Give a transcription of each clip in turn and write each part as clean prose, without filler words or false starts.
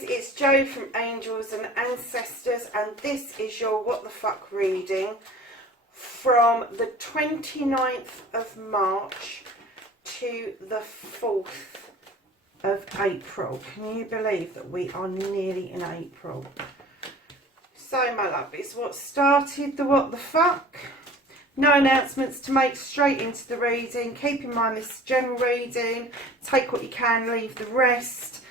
Aries, it's Jo from Angels and Ancestors, and this is your What the Fuck reading from the 29th of March to the 4th of April. Can you believe that we are nearly in April? So, my lovies, what started the What the Fuck? No announcements to make, straight into the reading. Keep in mind this is general reading. Take what you can, leave the rest.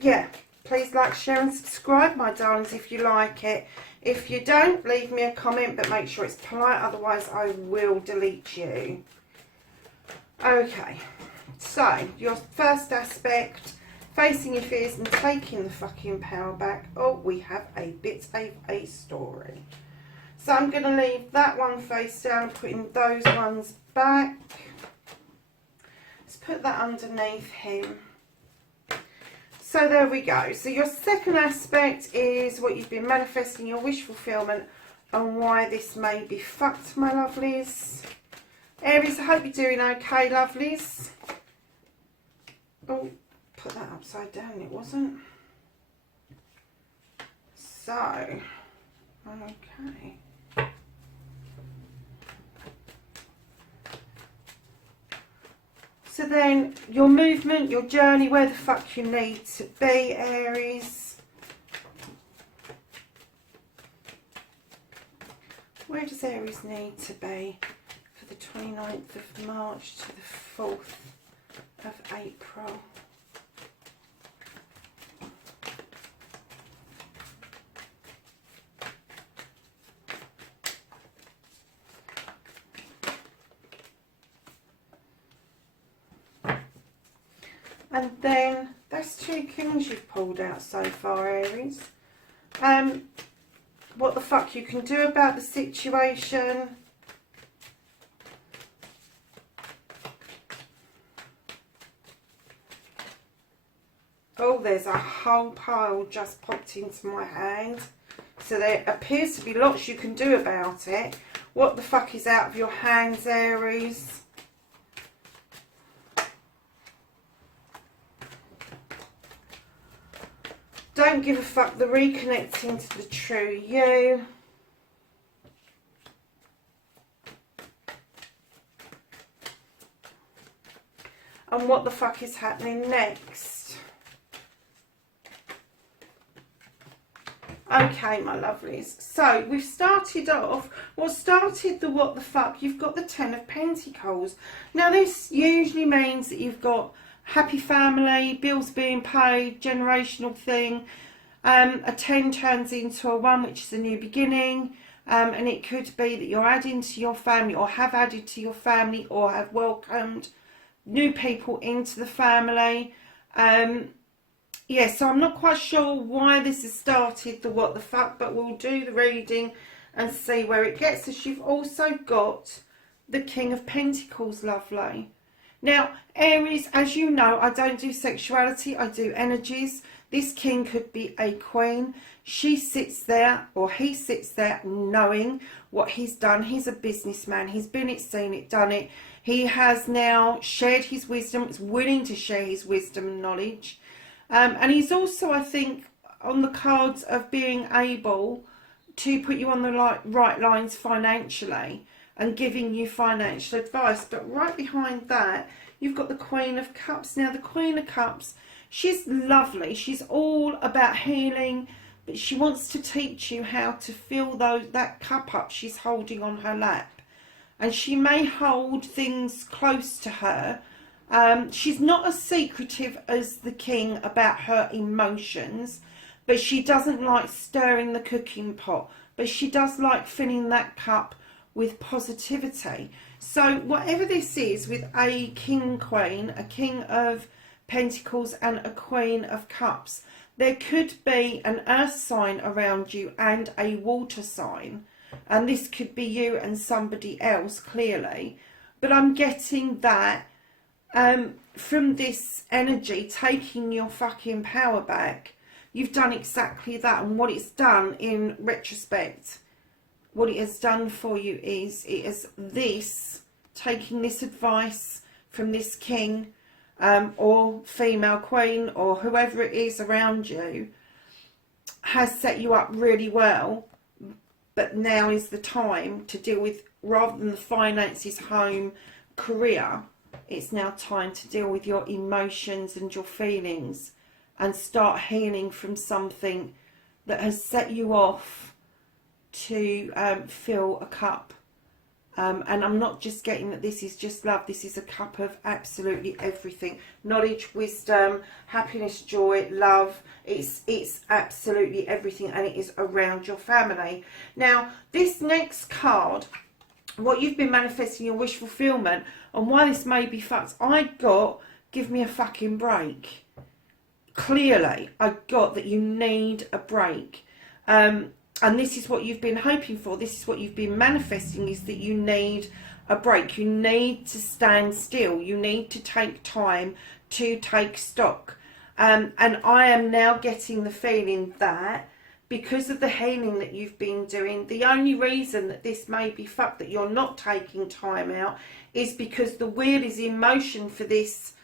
Yeah, please like, share and subscribe, my darlings, if you like it. If you don't, leave me a comment, but make sure it's polite, otherwise I will delete you. Okay, so your first aspect, facing your fears and taking the fucking power back. Oh, we have a bit of a story. So I'm going to leave that one face down, putting those ones back. Let's put that underneath him. So there we go. So your second aspect is what you've been manifesting, your wish fulfillment, and why this may be fucked, my lovelies. Aries, I hope you're doing okay, lovelies. Oh, put that upside down, it wasn't. So, okay. So then, your movement, your journey, where the fuck you need to be, Aries. Where does Aries need to be for the 29th of March to the 4th of April? And then, that's two kings you've pulled out so far, Aries. What the fuck you can do about the situation. Oh, there's a whole pile just popped into my hand. So there appears to be lots you can do about it. What the fuck is out of your hands, Aries? Don't give a fuck, the reconnecting to the true you. And what the fuck is happening next? Okay, my lovelies. So, we've started off, what started the what the fuck, you've got the Ten of Pentacles. Now, this usually means that you've got happy family, bills being paid, generational thing. A 10 turns into a 1, which is a new beginning. And it could be that you're adding to your family, or have added to your family, or have welcomed new people into the family. Yeah, so I'm not quite sure why this has started the what the fuck, but we'll do the reading and see where it gets us. You've also got the King of Pentacles, lovely. Now, Aries, as you know, I don't do sexuality, I do energies. This king could be a queen. She sits there, or he sits there, knowing what he's done. He's a businessman. He's been it, seen it, done it. He has now shared his wisdom, is willing to share his wisdom and knowledge. And he's also, I think, on the cards of being able to put you on the right lines financially and giving you financial advice. But right behind that, you've got the Queen of Cups. Now, the Queen of Cups, she's lovely. She's all about healing, but she wants to teach you how to fill that cup up she's holding on her lap. And she may hold things close to her. She's not as secretive as the king about her emotions, but she doesn't like stirring the cooking pot. But she does like filling that cup with positivity. So whatever this is, with a king, queen, a king of pentacles and a queen of cups, there could be an earth sign around you and a water sign, and this could be you and somebody else, clearly. But I'm getting that from this energy, taking your fucking power back, you've done exactly that. And what it's done in retrospect, what it has done for you is, it is this, taking this advice from this king, or female queen or whoever it is around you has set you up really well, but now is the time to deal with, rather than the finances, home, career, it's now time to deal with your emotions and your feelings and start healing from something that has set you off to fill a cup. And I'm not just getting that this is just love. This is a cup of absolutely everything. Knowledge, wisdom, happiness, joy, love. It's absolutely everything, and it is around your family. Now, this next card, what you've been manifesting, your wish fulfillment, and why this may be fucked. I got, give me a fucking break. Clearly, I got that you need a break. And this is what you've been hoping for. This is what you've been manifesting, is that you need a break. You need to stand still. You need to take time to take stock. And I am now getting the feeling that because of the healing that you've been doing, the only reason that this may be fucked, that you're not taking time out, is because the wheel is in motion for this,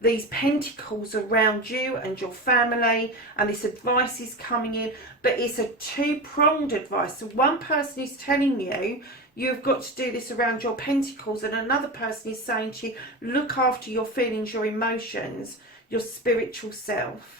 these pentacles around you and your family, and this advice is coming in, but it's a two-pronged advice. So one person is telling you you've got to do this around your pentacles, and another person is saying to you, look after your feelings, your emotions, your spiritual self.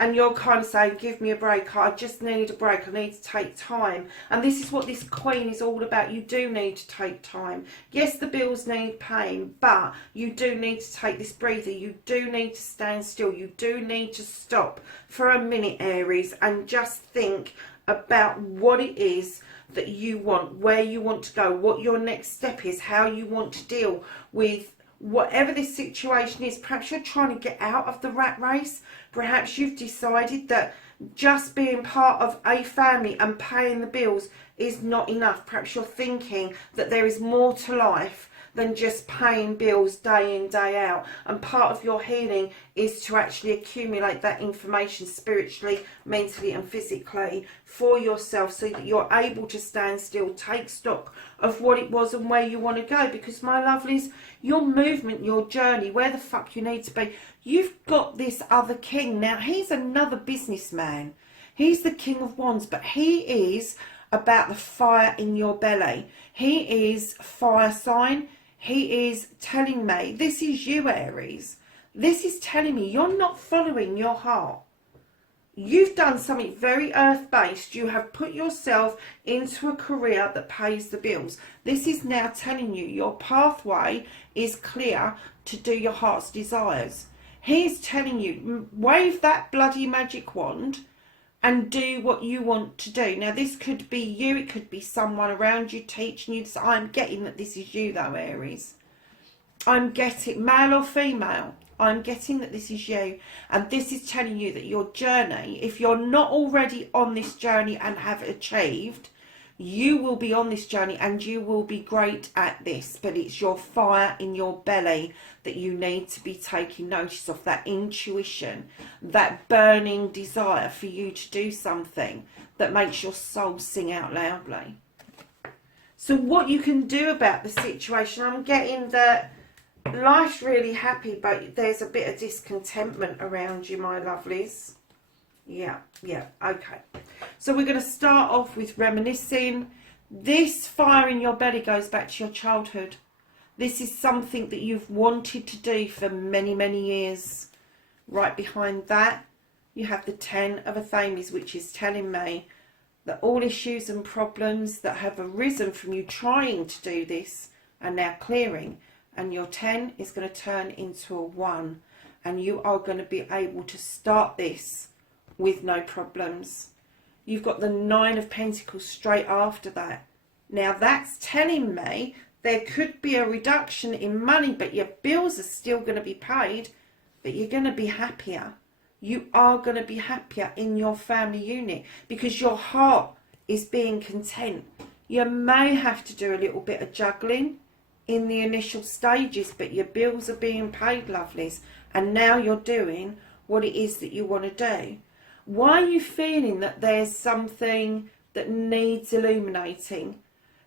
And you're kind of saying, give me a break, I just need a break, I need to take time. And this is what this Queen is all about. You do need to take time. Yes, the bills need paying, but you do need to take this breather. You do need to stand still. You do need to stop for a minute, Aries, and just think about what it is that you want, where you want to go, what your next step is, how you want to deal with whatever this situation is. Perhaps you're trying to get out of the rat race. Perhaps you've decided that just being part of a family and paying the bills is not enough. Perhaps you're thinking that there is more to life than just paying bills day in, day out. And part of your healing is to actually accumulate that information spiritually, mentally and physically for yourself, so that you're able to stand still, take stock of what it was and where you want to go. Because, my lovelies, your movement, your journey, where the fuck you need to be, you've got this other king. Now, he's another businessman. He's the King of Wands, but he is about the fire in your belly. He is fire sign. He is telling me, this is you, Aries. This is telling me you're not following your heart. You've done something very earth-based. You have put yourself into a career that pays the bills. This is now telling you your pathway is clear to do your heart's desires. He's telling you, wave that bloody magic wand and do what you want to do. Now, this could be you. It could be someone around you teaching you. So I'm getting that this is you, though, Aries. I'm getting, male or female, I'm getting that this is you. And this is telling you that your journey, if you're not already on this journey and have achieved, you will be on this journey and you will be great at this. But it's your fire in your belly that you need to be taking notice of, that intuition, that burning desire for you to do something that makes your soul sing out loudly. So what you can do about the situation, I'm getting that life's really happy, but there's a bit of discontentment around you, my lovelies. Yeah, okay. So we're going to start off with reminiscing. This fire in your belly goes back to your childhood. This is something that you've wanted to do for many, many years. Right behind that, you have the 10 of Athames, which is telling me that all issues and problems that have arisen from you trying to do this are now clearing. And your 10 is going to turn into a 1. And you are going to be able to start this with no problems. You've got the 9 of Pentacles straight after that. Now that's telling me there could be a reduction in money, but your bills are still going to be paid, but you're going to be happier. You are going to be happier in your family unit because your heart is being content. You may have to do a little bit of juggling in the initial stages, but your bills are being paid, lovelies, and now you're doing what it is that you want to do. Why are you feeling that there's something that needs illuminating?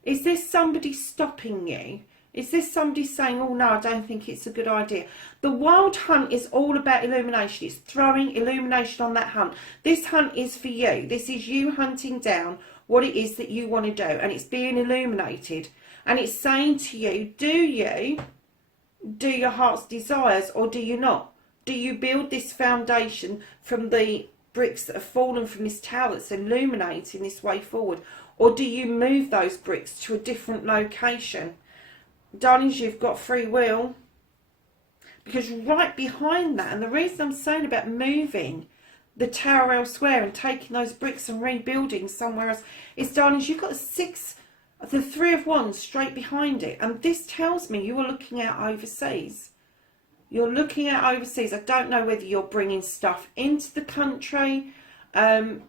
Is there somebody stopping you? Is this somebody saying, oh no, I don't think it's a good idea? The wild hunt is all about illumination. It's throwing illumination on that hunt. This hunt is for you. This is you hunting down what it is that you want to do. And it's being illuminated. And it's saying to you, do you do your heart's desires or do you not? Do you build this foundation from the bricks that have fallen from this tower that's illuminating this way forward? Or do you move those bricks to a different location? Darlings, you've got free will. Because right behind that, and the reason I'm saying about moving the tower elsewhere and taking those bricks and rebuilding somewhere else is, darlings, you've got the Three of Wands straight behind it. And this tells me you are looking out overseas. You're looking out overseas. I don't know whether you're bringing stuff into the country to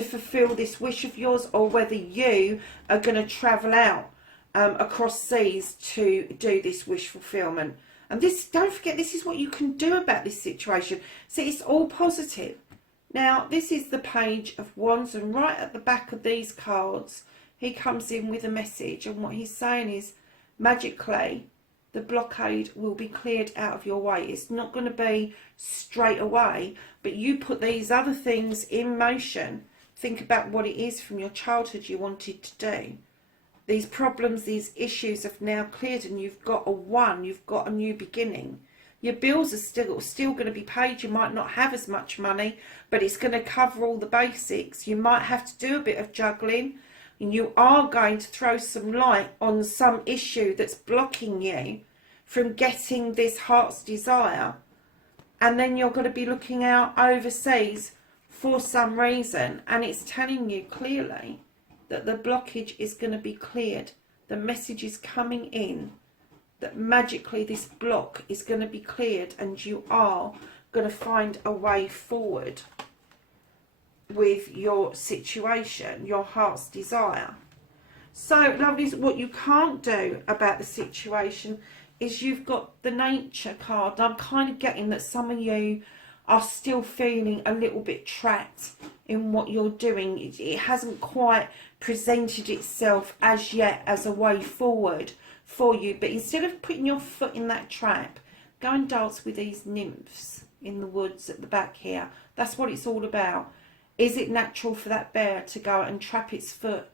fulfill this wish of yours, or whether you are going to travel out across seas to do this wish fulfillment. And this, don't forget, this is what you can do about this situation. See, it's all positive. Now, this is the Page of Wands, and right at the back of these cards, he comes in with a message, and what he's saying is, magically, the blockade will be cleared out of your way. It's not going to be straight away, but you put these other things in motion. Think about what it is from your childhood you wanted to do. These problems, these issues have now cleared, and you've got you've got a new beginning. Your bills are still going to be paid. You might not have as much money, but it's going to cover all the basics. You might have to do a bit of juggling, and you are going to throw some light on some issue that's blocking you from getting this heart's desire. And then you're going to be looking out overseas for some reason, and it's telling you clearly that the blockage is going to be cleared. The message is coming in that magically this block is going to be cleared, and you are going to find a way forward with your situation, your heart's desire. So, lovelies, what you can't do about the situation is you've got the Nature card. I'm kind of getting that some of you are still feeling a little bit trapped in what you're doing. It hasn't quite presented itself as yet as a way forward for you. But instead of putting your foot in that trap, go and dance with these nymphs in the woods at the back here. That's what it's all about. Is it natural for that bear to go and trap its foot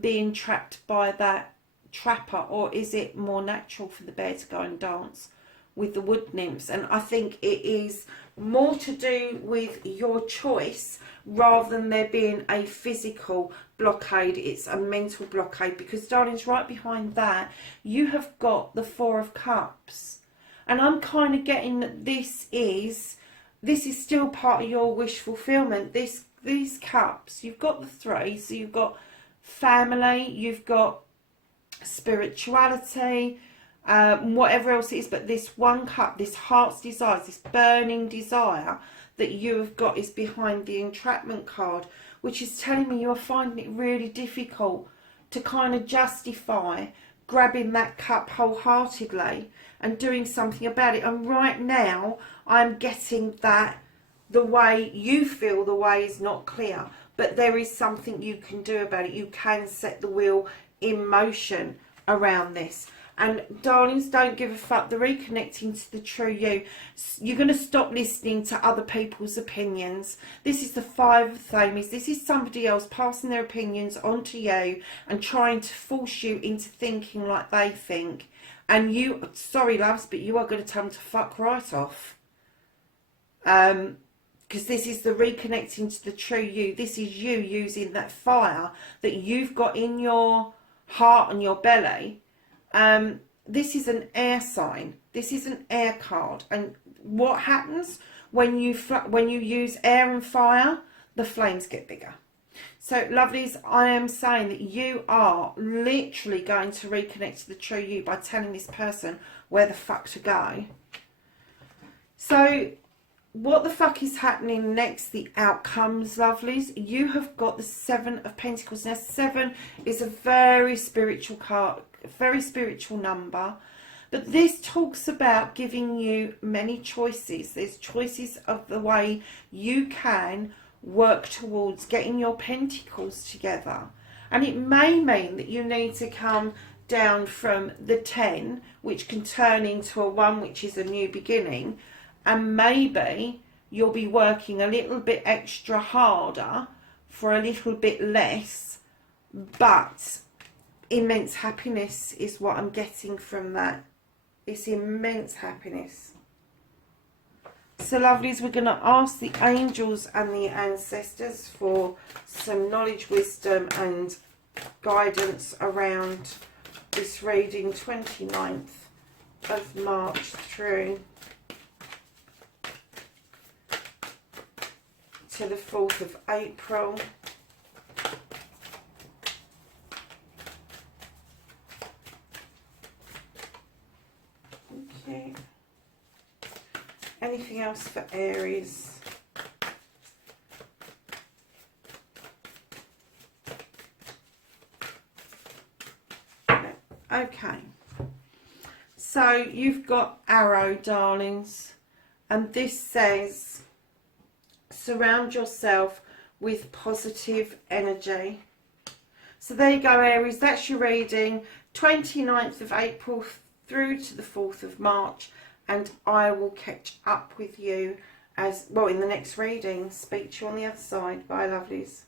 being trapped by that trapper, or is it more natural for the bear to go and dance with the wood nymphs? And I think it is more to do with your choice rather than there being a physical blockade. It's a mental blockade, because, darlings, right behind that you have got the Four of Cups, and I'm kind of getting that this is still part of your wish fulfillment. These cups, you've got the three, so you've got family, you've got spirituality, whatever else it is, but this one cup, this heart's desire, this burning desire that you have got is behind the entrapment card, which is telling me you are finding it really difficult to kind of justify grabbing that cup wholeheartedly and doing something about it. And right now I'm getting that the way you feel the way is not clear, but there is something you can do about it. You can set the wheel in motion around this. And, darlings, don't give a fuck. The reconnecting to the true you. You're going to stop listening to other people's opinions. This is the Five of Thames. This is somebody else passing their opinions onto you and trying to force you into thinking like they think. And you, sorry loves, but you are going to tell them to fuck right off. Because this is the reconnecting to the true you. This is you using that fire that you've got in your heart and your belly. This is an air sign. This is an air card. And what happens when you use air and fire? The flames get bigger. So, lovelies, I am saying that you are literally going to reconnect to the true you by telling this person where the fuck to go. So, what the fuck is happening next? The outcomes, lovelies. You have got the Seven of Pentacles. Now, 7 is a very spiritual card, a very spiritual number. But this talks about giving you many choices. There's choices of the way you can work towards getting your pentacles together. And it may mean that you need to come down from the 10, which can turn into a 1, which is a new beginning, and maybe you'll be working a little bit extra harder for a little bit less, but immense happiness is what I'm getting from that. It's immense happiness. So lovelies, we're going to ask the angels and the ancestors for some knowledge, wisdom and guidance around this reading, 29th of March through to the 4th of April. Okay. Anything else for Aries? Okay. So you've got Arrow, darlings, and this says surround yourself with positive energy. So there you go, Aries, that's your reading, 29th of April through to the 4th of March, and I will catch up with you as well in the next reading. Speak to you on the other side. Bye, lovelies.